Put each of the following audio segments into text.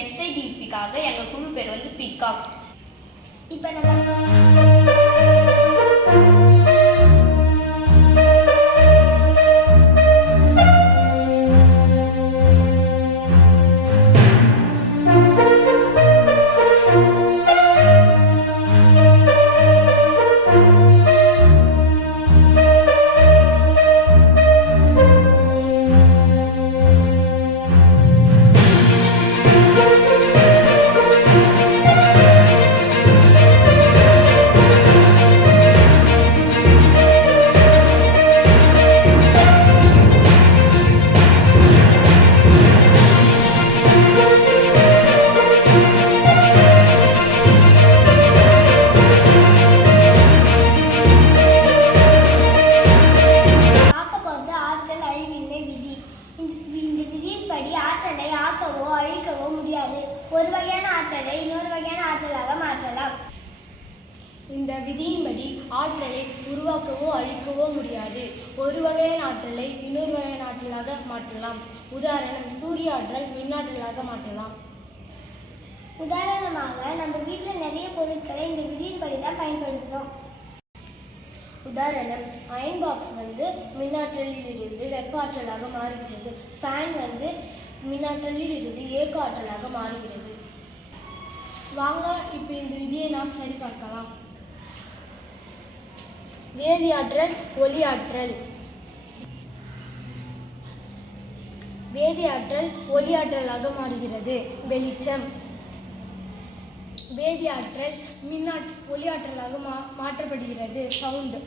SIDPக்காக எங்கள் குழு பேர் வந்து பிகாக். இப்போ நம்ம ஆற்றலை ஆக்கவோ அழிக்கவோ முடியாது. ஒரு வகையான ஆற்றலை இன்னொரு வகையான ஆற்றலாக மாற்றலாம். இந்த விதியின்படி ஆற்றலை உருவாக்கவோ அழிக்கவோ முடியாது. ஒரு வகையான ஆற்றலை இன்னொரு வகையான ஆற்றலாக மாற்றலாம். உதாரணம், சூரிய ஆற்றல் மின்னாற்றலாக மாற்றலாம். உதாரணமாக நம்ம வீட்டில் நிறைய பொருட்களை இந்த விதியின்படி தான் பயன்படுத்துகிறோம். உதாரணம், அயன் பாக்ஸ் வந்து மின்னாற்றலில் இருந்து வெப்ப ஆற்றலாக மாறுகிறது. ஃபேன் வந்து மின்னாற்றலில் இருந்து இயக்க ஆற்றலாக மாறுகிறது. வாங்க இப்போ இந்த விதியை நாம் சரிபார்க்கலாம். வேதியாற்றல், ஒளியாற்றல். வேதியாற்றல் ஒளியாற்றலாக மாறுகிறது. வெளிச்சம். வேதியாற்றல் ஒளியாற்றலாக மாற்றப்படுகிறது. சவுண்ட்.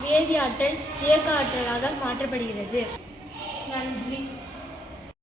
வேதியாற்றல் இயக்க ஆற்றலாக மாற்றப்படுகிறது. நன்றி.